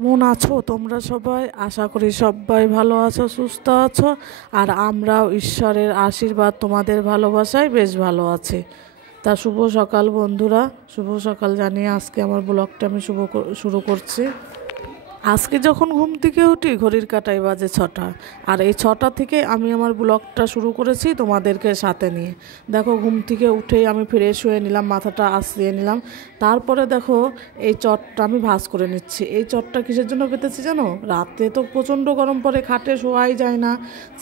কেমন আছো তোমরা সবাই? আশা করি সবাই ভালো আছো, সুস্থ আছো। আর আমরাও ঈশ্বরের আশীর্বাদ, তোমাদের ভালোবাসায় বেশ ভালো আছি। তা শুভ সকাল বন্ধুরা, শুভ সকাল জানিয়ে আজকে আমার ব্লগটা আমি শুরু করছি। আজকে যখন ঘুম থেকে উঠি ঘড়ির কাঁটায় বাজে 6টা, আর এই 6টা থেকে আমি আমার ব্লগটা শুরু করেছি তোমাদেরকে সাথে নিয়ে। দেখো ঘুম থেকে উঠেই আমি ফ্রেশ হয়ে নিলাম, মাথাটা আশ্রিয়ে নিলাম। তারপরে দেখো এই চটটা আমি ভাজ করে নিচ্ছি। এই চটটা কিসের জন্য পেতেছি জানো? রাতে তো প্রচণ্ড গরম পড়ে, খাটে শোয়াই যায় না,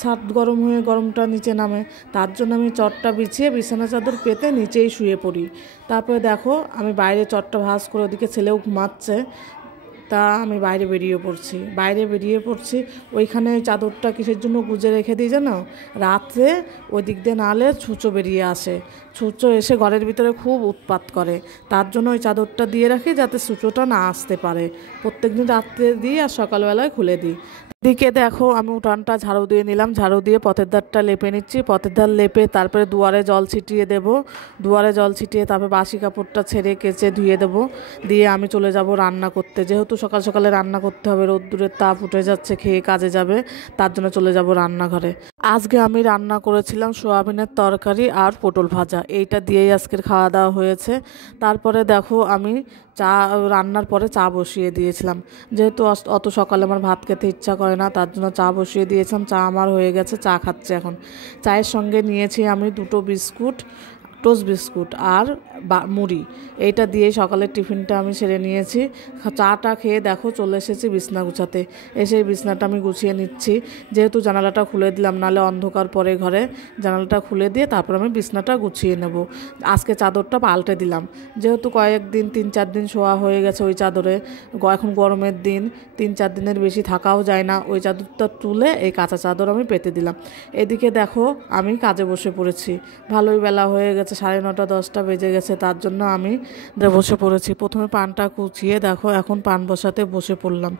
ছাদ গরম হয়ে গরমটা নিচে নামে। তার জন্য আমি চটটা বিছিয়ে বিছানা চাদর পেতে নিচেই শুয়ে পড়ি। তারপরে দেখো আমি বাইরে চটটা ভাজ করে, ওদিকে ছেলেও ঘুমাচ্ছে, তা আমি বাইরে বেরিয়ে পড়ছি। ওইখানে চাদরটা কিসের জন্য গুজে রেখে দিই জানো? রাত্রে ওই দিক দিয়ে নালে ছুঁচো বেরিয়ে আসে, ছুঁচো এসে ঘরের ভিতরে খুব উৎপাত করে। তার জন্য ওই চাদরটা দিয়ে রাখি যাতে ছুঁচোটা না আসতে পারে। প্রত্যেকদিন রাত্রে দিই আর সকালবেলায় খুলে দিই। এদিকে দেখো আমি উঠানটা ঝাড়ু দিয়ে নিলাম, ঝাড়ু দিয়ে পথের ধারটা লেপে নিচ্ছি। পথের ধার লেপে তারপরে দুয়ারে জল ছিটিয়ে দেব। দুয়ারে জল ছিটিয়ে তারপরে বাসি কাপড়টা ছেড়ে কেচে ধুয়ে দেবো। দিয়ে আমি চলে যাব রান্না করতে, যেহেতু সকাল সকালে রান্না করতে হবে, রোদ্দুরের তাপ উঠে যাচ্ছে, খেয়ে কাজে যাবে, তার জন্য চলে যাব রান্নাঘরে। আজকে আমি রান্না করেছিলাম সোয়াবিনের তরকারি আর পটল ভাজা, এইটা দিয়েই আজকের খাওয়া দাওয়া হয়েছে। তারপরে দেখো আমি চা রান্নার পরে চা বসিয়ে দিয়েছিলাম, যেহেতু অত সকালে আমার ভাত খেতে ইচ্ছা করে না, তার জন্য চা বসিয়ে দিয়েছিলাম। চা আমার হয়ে গেছে, চা খাচ্ছে এখন। চায়ের সঙ্গে নিয়েছি আমি 2টো বিস্কুট, টোস্ট বিস্কুট আর মুড়ি। এইটা দিয়ে সকালের টিফিনটা আমি সেরে নিয়েছি। চাটা খেয়ে দেখো চলে এসেছি বিছনা গুছাতে। এসে বিছনাটা আমি গুছিয়ে নিচ্ছি, যেহেতু জানালাটা খুলে দিলাম, নাহলে অন্ধকার পরে ঘরে। জানালাটা খুলে দিয়ে তারপর আমি বিছনাটা গুছিয়ে নেব। আজকে চাদরটা পাল্টে দিলাম, যেহেতু কয়েকদিন 3-4 দিন শোয়া হয়ে গেছে ওই চাদরে। এখন গরমের দিন, 3-4 দিনের বেশি থাকাও যায় না। ওই চাদরটা তুলে এই কাঁচা চাদর আমি পেতে দিলাম। এদিকে দেখো আমি কাজে বসে পড়েছি। ভালোই বেলা হয়ে গেছে, 9:30-10টা বেজে গেছে, তার জন্য আমি বসে পড়েছি। প্রথমে পানটা কুচিয়ে দেখো এখন পান বসাতে বসে পড়লাম।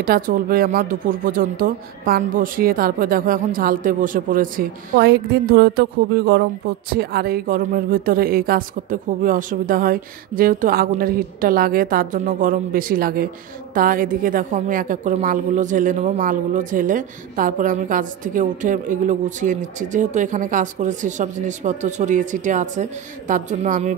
এটা চলবে আমার দুপুর পর্যন্ত। পান বসিয়ে তারপরে দেখো এখন ঝালতে বসে পড়েছি। কয়েকদিন ধরে তো খুবই গরম পড়ছে, আর এই গরমের ভিতরে এই কাজ করতে খুবই অসুবিধা হয়, যেহেতু আগুনের হিটটা লাগে, তার জন্য গরম বেশি লাগে। তা এদিকে দেখো আমি এক এক করে মালগুলো ঝেলে নেবো। মালগুলো ঝেলে তারপরে আমি কাজ থেকে উঠে এগুলো গুছিয়ে নিচ্ছি, যেহেতু এখানে কাজ করেছি, সব জিনিসপত্র ছড়িয়ে ছিটে আছে, তার জন্য আমি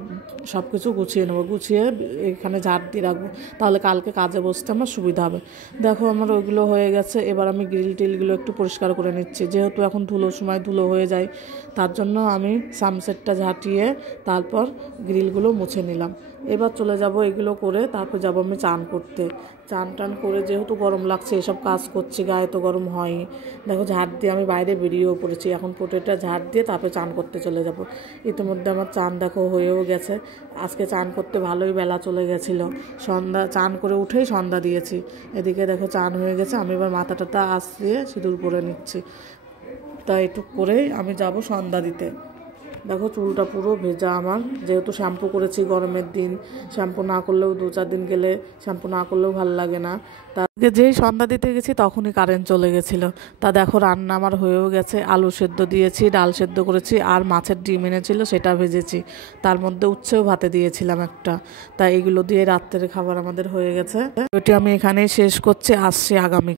সব কিছু গুছিয়ে নেবো। গুছিয়ে এখানে ঝাড় দিয়ে রাখবো, তাহলে কালকে কাজে বসতে আমার সুবিধা হবে। দেখো আমার ওইগুলো হয়ে গেছে। এবার আমি গ্রিল টিলগুলো একটু পরিষ্কার করে নিচ্ছি, যেহেতু এখন ধুলোর সময় ধুলো হয়ে যায়, তার জন্য আমি সানসেটটা ঝাঁটিয়ে তারপর গ্রিলগুলো মুছে নিলাম। এবার চলে যাব এগুলো করে, তারপর যাব আমি চান করতে। চান টান করে, যেহেতু গরম লাগছে, এসব কাজ করছি, গায়ে তো গরম হয়ই। দেখো ঝাড় দিয়ে আমি বাইরে বেরিয়েও পড়েছি। এখন পোটেটা ঝাড় দিয়ে তারপরে চান করতে চলে যাব। ইতিমধ্যে আমার চান দেখো হয়েও গেছে। আজকে চান করতে ভালোই বেলা চলে গেছিলো। চান করে উঠেই সন্ধ্যা দিয়েছি। এদিকে দেখো চান হয়ে গেছে, আমি এবার মাথাটা আশ্রিয়ে সিঁদুর পরে নিচ্ছি। তাই এটুক করেই আমি যাব সন্ধ্যা দিতে। দেখো চুলটা পুরো ভেজা আমার, যেহেতু শ্যাম্পু করেছি গরমের দিন। শ্যাম্পু না করলেও 2-4 দিন গেলে শ্যাম্পু না করলেও ভালো লাগে না। তাকে যেই সন্ধ্যা দিতে গেছি তখনই কারেন্ট চলে গেছিলো। তা দেখো রান্না আমার হয়েও গেছে। আলু সেদ্ধ দিয়েছি, ডাল সেদ্ধ করেছি, আর মাছের ডিম এনেছিল সেটা ভেজেছি। তার মধ্যে উচ্ছেও ভাতে দিয়েছিলাম একটা। তা এগুলো দিয়ে রাত্রের খাবার আমাদের হয়ে গেছে। ওইটি আমি এখানেই শেষ করছি, আসছি আগামী।